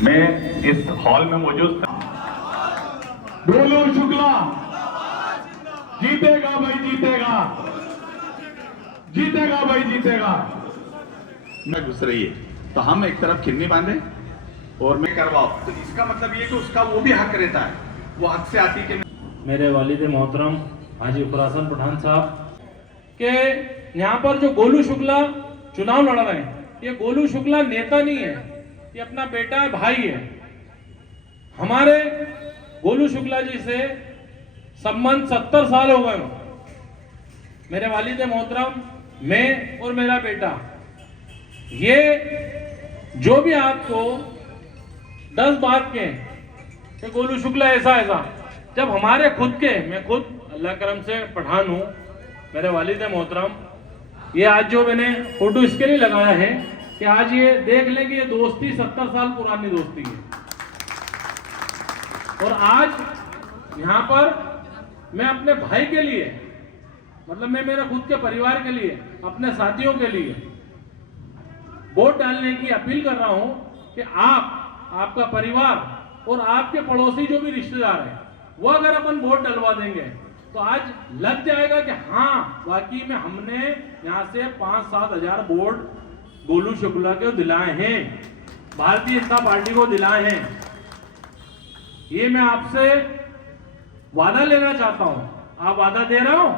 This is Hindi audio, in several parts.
मैं इस हॉल में मौजूद गोलू शुक्ला जीतेगा भाई, जीतेगा, जीतेगा भाई, जीतेगा। में घुस रही है तो हम एक तरफ खिन्नी बांधे और मैं करवाओ, तो इसका मतलब ये कि उसका वो भी हक रहता है, वो हक से आती कि मेरे वालिद मोहतरम हाजी खुरासन पठान साहब के यहाँ पर जो गोलू शुक्ला चुनाव लड़ रहे हैं, ये गोलू शुक्ला नेता नहीं है, ये अपना बेटा है, भाई है। हमारे गोलू शुक्ला जी से संबंध 70 साल हो गए। मेरे वालिद मोहतरम, मैं और मेरा बेटा, ये जो भी आपको 10 बात के कि गोलू शुक्ला ऐसा ऐसा, जब हमारे खुद के, मैं खुद अल्लाह करम से पठान हूँ, मेरे वालिद मोहतरम, ये आज जो मैंने फोटो इसके लिए लगाया है कि आज ये देख लें कि ये दोस्ती 70 साल पुरानी दोस्ती है। और आज यहाँ पर मैं अपने भाई के लिए, मतलब मैं मेरे खुद के परिवार के लिए, अपने साथियों के लिए वोट डालने की अपील कर रहा हूं कि आप, आपका परिवार और आपके पड़ोसी जो भी रिश्तेदार हैं, वो अगर अपन वोट डलवा देंगे तो आज लग जाएगा कि हाँ वाकई में हमने यहाँ से 5-7 हजार वोट गोलू शुक्ला को दिलाए हैं, भारतीय जनता पार्टी को दिलाए हैं। ये मैं आपसे वादा लेना चाहता हूं, आप वादा दे रहे हो?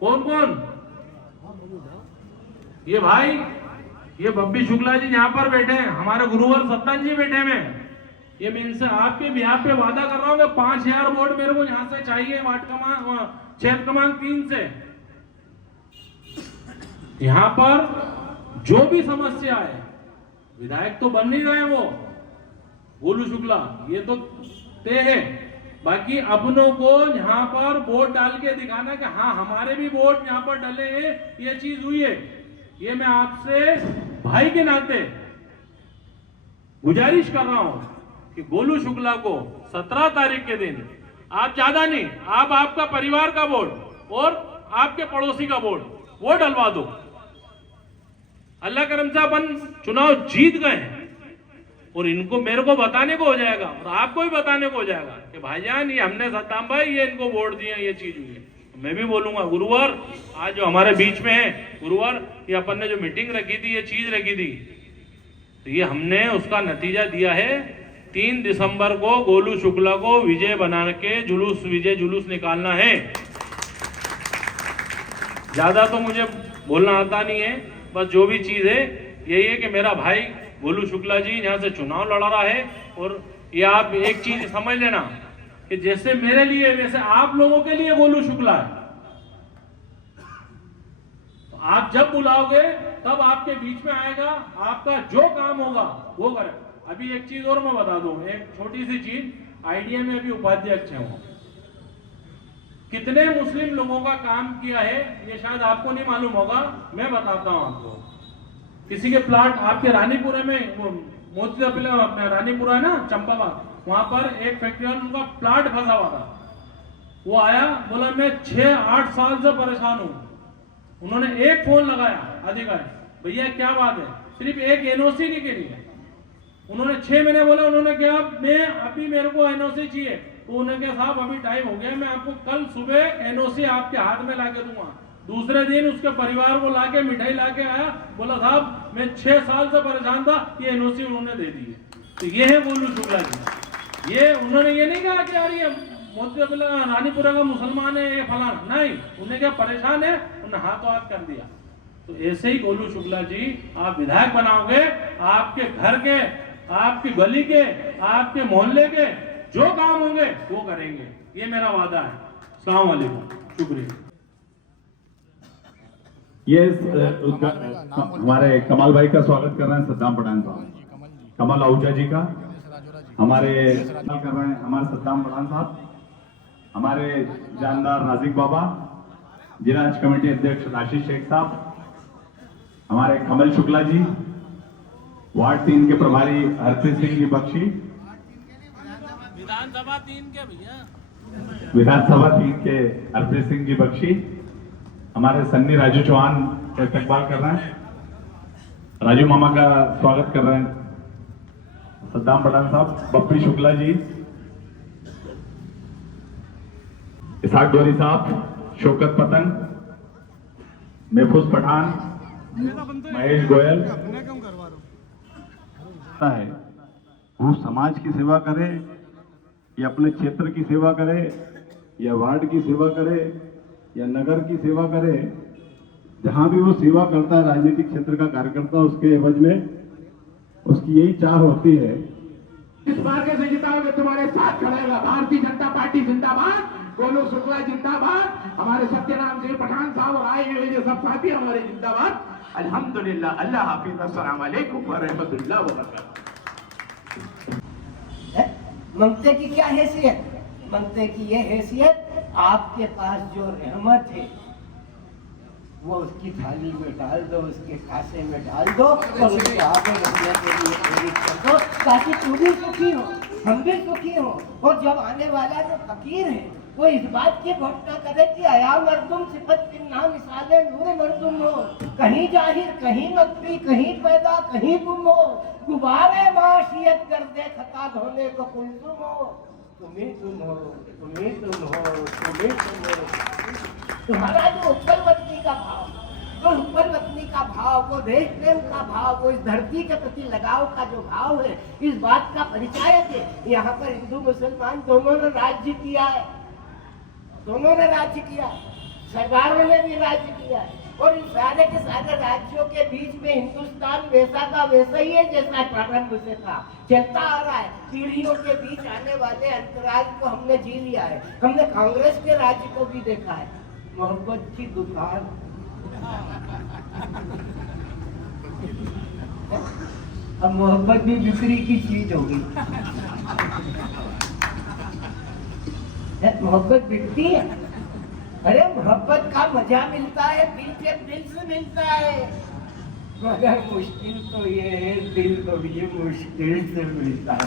कौन कौन? ये भाई, ये बब्बी शुक्ला जी यहाँ पर बैठे हैं, हमारे गुरुवर सत्तान जी बैठे हैं। ये मैं इनसे आपके बिहार पे वादा कर रहा हूँ कि 5000 वोट मेरे को यहाँ से चाहिए, वार्ड क्रमांक 6 क्रमांक 3 से। यहाँ पर जो भी समस्या है, विधायक तो बन नहीं रहे वो गोलू शुक्ला, ये तो तय है, बाकी अपनों को यहाँ पर वोट डाल के दिखाना कि हाँ हमारे भी वोट यहाँ पर डले हैं, ये चीज हुई है। ये मैं आपसे भाई के नाते गुजारिश कर रहा हूं कि गोलू शुक्ला को 17 तारीख के दिन, आप ज्यादा नहीं, आप आपका परिवार का वोट और आपके पड़ोसी का वोट वो डलवा दो। अल्लाह करम से अपन चुनाव जीत गए हैं और इनको, मेरे को बताने को हो जाएगा और आपको भी बताने को हो जाएगा कि भाईजान ये हमने सत्ताम भाई ये इनको वोट दिए, ये चीज हुई है। मैं भी बोलूंगा गुरुवार, आज जो हमारे बीच में है गुरुवार, ये अपन ने जो मीटिंग रखी थी, ये चीज रखी थी, तो ये हमने उसका नतीजा दिया है। 3 दिसंबर को गोलू शुक्ला को विजय बना के जुलूस, विजय जुलूस निकालना है। ज्यादा तो मुझे बोलना आता नहीं है, बस जो भी चीज है यही है कि मेरा भाई गोलू शुक्ला जी यहाँ से चुनाव लड़ा रहा है। और ये आप एक चीज समझ लेना कि जैसे मेरे लिए वैसे आप लोगों के लिए गोलू शुक्ला है। तो आप जब बुलाओगे तब आपके बीच में आएगा, आपका जो काम होगा वो करे। अभी एक चीज और मैं बता दूं, एक छोटी सी चीज, आईडिया में अभी उपाध्यक्ष हूं, कितने मुस्लिम लोगों का काम किया है ये शायद आपको नहीं मालूम होगा, मैं बताता हूं आपको। किसी के प्लाट आपके रानीपुरा में, मोती अपना रानीपुरा है ना, चंपाबाग, वहां पर एक फैक्ट्री उनका प्लाट फंसा हुआ था। वो आया, बोला मैं 6-8 साल से परेशान हूं। उन्होंने एक फोन लगाया अधिकारी, भैया क्या बात है, सिर्फ एक एनओसी की के लिए। उन्होंने 6 महीने बोला, उन्होंने कहा मैं अभी मेरे को एनओसी चाहिए, तो उन्होंने कहा साहब अभी टाइम हो गया, मैं आपको कल सुबह एनओसी आपके हाथ में लाके दूंगा। दूसरे दिन उसके परिवार को लाके मिठाई लाके आया, बोला साहब मैं 6 साल से परेशान था, ये एनओसी उन्होंने दे दी है। तो ये है गोलू शुक्ला जी। ये उन्होंने ये नहीं कहा कि यार ये मोती रानीपुरा का मुसलमान है, ये फलाना, नहीं, उन्हें क्या परेशान है, उन्हें हाथों हाथ कर दिया। तो ऐसे ही गोलू शुक्ला जी आप विधायक बनाओगे, आपके घर के, आपकी गली के, आपके मोहल्ले के जो काम होंगे वो करेंगे, ये मेरा वादा है। अस्सलाम वालेकुम, शुक्रिया। ये हमारे कमाल भाई का स्वागत कर रहे हैं सद्दाम पठान साहब, कमाल आहूजा जी का हमारे कर रहे हैं हमारे सद्दाम पठान साहब, हमारे जानदार नाजिक बाबा, जिला कमेटी अध्यक्ष आशीष शेख साहब, हमारे कमल शुक्ला जी, वार्ड 3 के प्रभारी हरप्रीत सिंह जी बख्शी, विधानसभा 3 के भैया, विधानसभा 3 के हरप्रीत सिंह जी बख्शी, हमारे सन्नी राजू चौहान का इस्तकबाल कर रहे हैं, राजू मामा का स्वागत कर रहे हैं, सद्दाम पठान साहब, बप्पी शुक्ला जी, इसहाक डोरी साहब, शौकत पतंग, महफूज पठान, महेश गोयल है वो समाज की सेवा करे या अपने क्षेत्र की सेवा करे या वार्ड की सेवा करे या नगर की सेवा करे, जहां भी वो सेवा करता है राजनीतिक क्षेत्र का कार्यकर्ता, उसके एवज में उसकी यही चाह होती है इस मार्ग से जिताओगे तुम्हारे साथ खड़ेगा भारतीय जनता पार्टी जिंदाबाद, गोलू शुक्ला जिंदाबाद, हमारे सत्यनाम सिंह पठान साहब और आए हुए जो सब साथी हमारे जिंदाबाद। अल्हम्दुलिल्लाह, अल्लाह हाफिज, अस्सलाम वालेकुम व रहमतुल्लाह व बरकातहू। ममते की क्या हैसियत? ममते की ये हैसियत, आपके पास जो रहमत है वो उसकी थाली में डाल दो, उसके कासे में डाल दो और उसके आगे रखने के लिए प्रेरित कर दो, ताकि तू भी सुखी हो, हम भी सुखी हो। और जब आने वाला जो फकीर है वो इस बात की घोषणा करे कि आया मर्दुम सिफत के नाम मिसाले नूर मर्दुम हो, कहीं जाहिर कहीं मख्फी, कहीं पैदा कहीं गुम हो, गुबारे माशियत कर दे खता धोने को कुलसुम हो, तुम्हें तुम हो, तुम्हें तुम हो, तुम्हें तुम हो। तुम्हारा जो ऊपर वतनी का भाव, तो ऊपर वतनी का भाव, वो देश प्रेम का भाव, वो इस धरती के प्रति लगाव का जो भाव है, इस बात का परिचायक है। यहाँ पर हिंदू मुसलमान दोनों ने राज्य किया है, दोनों ने राज्य किया, सरकारों ने भी राज्य किया है, और इन सारे के सारे राज्यों के बीच में हिंदुस्तान वैसा का वैसा ही है जैसा प्रारंभ से था, चलता आ रहा है। पीढ़ियों के बीच आने वाले अंतराल को हमने जी लिया है। हमने कांग्रेस के राज्य को भी देखा है, मोहब्बत की दुकान, अब मोहब्बत भी बिक्री की चीज होगी। मोहब्बत बिकती है, अरे मोहब्बत का मजा मिलता है, दिल से दिल से मिलता है, मगर मुश्किल तो ये है, दिल को भी ये मुश्किल से मिलता है।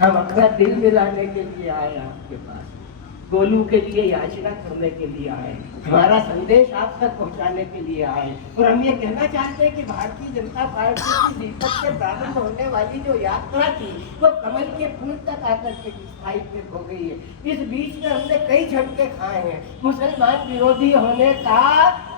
हम अपना दिल मिलाने के लिए आए आपके पास, गोलू के लिए याचना करने के लिए आए, हमारा संदेश आप तक पहुंचाने के लिए आए। और हम ये कहना चाहते हैं कि भारतीय जनता पार्टी की दीपक से प्रारंभ होने वाली जो यात्रा थी वो कमल के फूल तक आकर के स्थायित्व हो गई है। इस बीच में हमने कई झटके खाए हैं। मुसलमान विरोधी होने का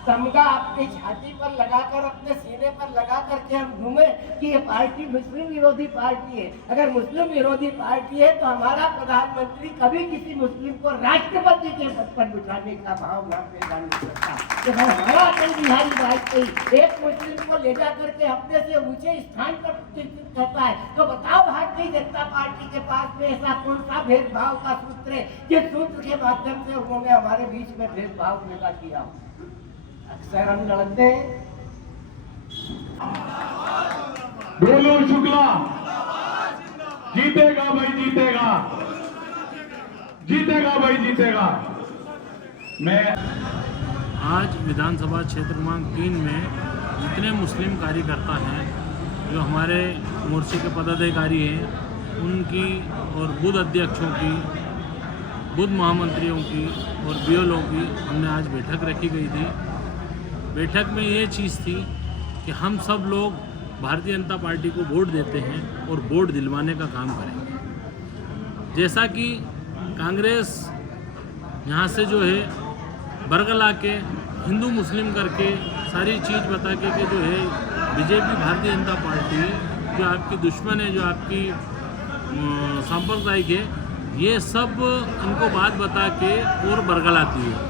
तमगा अपनी छाती पर लगाकर, अपने सीने पर लगा करके हम घूमे कि ये पार्टी मुस्लिम विरोधी पार्टी है। अगर मुस्लिम विरोधी पार्टी है तो हमारा प्रधानमंत्री कभी किसी मुस्लिम को राष्ट्रपति के पद पर बिठाने का भाव ना पैदा नहीं करता। तो हमारा अटल बिहारी वाजपेयी एक मुस्लिम को ले जा करके अपने से ऊंचे स्थान पर प्रतिष्ठित करता है, तो बताओ भारतीय जनता पार्टी के पास में ऐसा कौन सा भेदभाव का सूत्र है जिस सूत्र के माध्यम से उन्होंने हमारे बीच में भेदभाव पैदा किया। अक्सर हम लड़ते हैं, गोलू शुक्ला जीतेगा भाई, जीतेगा, जीतेगा भाई, जीतेगा। मैं आज विधानसभा क्षेत्र क्रमांक 3 में जितने मुस्लिम कार्यकर्ता हैं, जो हमारे मोर्चे के पदाधिकारी हैं, उनकी और बूथ अध्यक्षों की, बूथ महामंत्रियों की और बीएलओ की हमने आज बैठक रखी गई थी। बैठक में ये चीज़ थी कि हम सब लोग भारतीय जनता पार्टी को वोट देते हैं और वोट दिलवाने का काम करेंगे। जैसा कि कांग्रेस यहाँ से जो है बरगला के हिंदू मुस्लिम करके सारी चीज़ बता के जो है बीजेपी भारतीय जनता पार्टी जो आपकी दुश्मन है, जो आपकी सांप्रदायिक है, ये सब इनको बात बता के और बरगलाती है।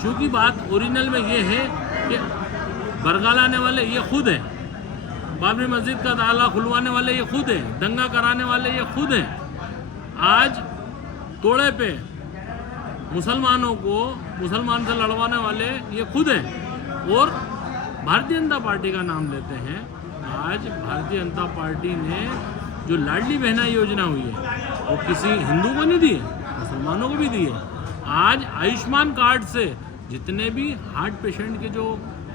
चूँकि बात ओरिजिनल में ये है कि बरगलाने वाले ये खुद हैं, बाबरी मस्जिद का ताला खुलवाने वाले ये खुद हैं, दंगा कराने वाले ये खुद हैं। आज तोड़े पे मुसलमानों को मुसलमान से लड़वाने वाले ये खुद हैं और भारतीय जनता पार्टी का नाम लेते हैं। आज भारतीय जनता पार्टी ने जो लाडली बहना योजना हुई है वो किसी हिंदू को नहीं दी है, मुसलमानों को भी दी है। आज आयुष्मान कार्ड से जितने भी हार्ट पेशेंट के जो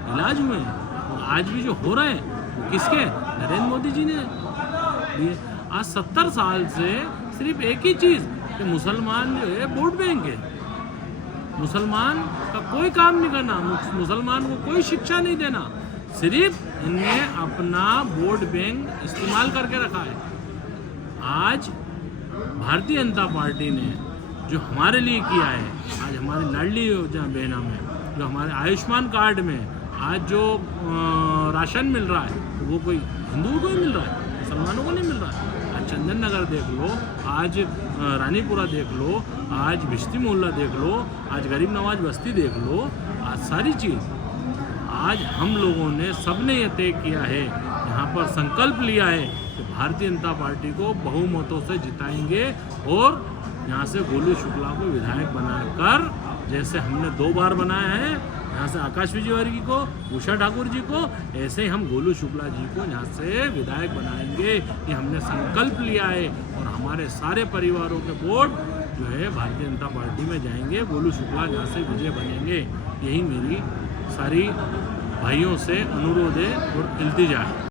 इलाज हुए हैं और आज भी जो हो रहे हैं वो किसके, नरेंद्र मोदी जी ने दिए। आज 70 साल से सिर्फ एक ही चीज़ कि मुसलमान जो है वोट बैंक है, मुसलमान का कोई काम नहीं करना, मुसलमान को कोई शिक्षा नहीं देना, सिर्फ इनने अपना वोट बैंक इस्तेमाल करके रखा है। आज भारतीय जनता पार्टी ने जो हमारे लिए किया है, आज हमारी लाडली योजना बहना में, जो हमारे आयुष्मान कार्ड में आज जो राशन मिल रहा है, वो कोई हिंदुओं को ही मिल रहा है, मुसलमानों को नहीं मिल रहा है। आज चंदन नगर देख लो, आज रानीपुरा देख लो, आज भिश्ती मोहल्ला देख लो, आज गरीब नवाज बस्ती देख लो, आज सारी चीज़ आज हम लोगों ने सबने ये तय किया है, यहाँ पर संकल्प लिया है कि भारतीय जनता पार्टी को बहुमतों से जिताएंगे और यहाँ से गोलू शुक्ला को विधायक बनाकर, जैसे हमने 2 बार बनाया है यहाँ से आकाश विजयवर्गीय को, उषा ठाकुर जी को, ऐसे ही हम गोलू शुक्ला जी को यहाँ से विधायक बनाएंगे। ये हमने संकल्प लिया है और हमारे सारे परिवारों के वोट जो है भारतीय जनता पार्टी में जाएंगे, गोलू शुक्ला यहाँ से विजय बनेंगे। यही मेरी सारी भाइयों से अनुरोध है और इल्तिजा है।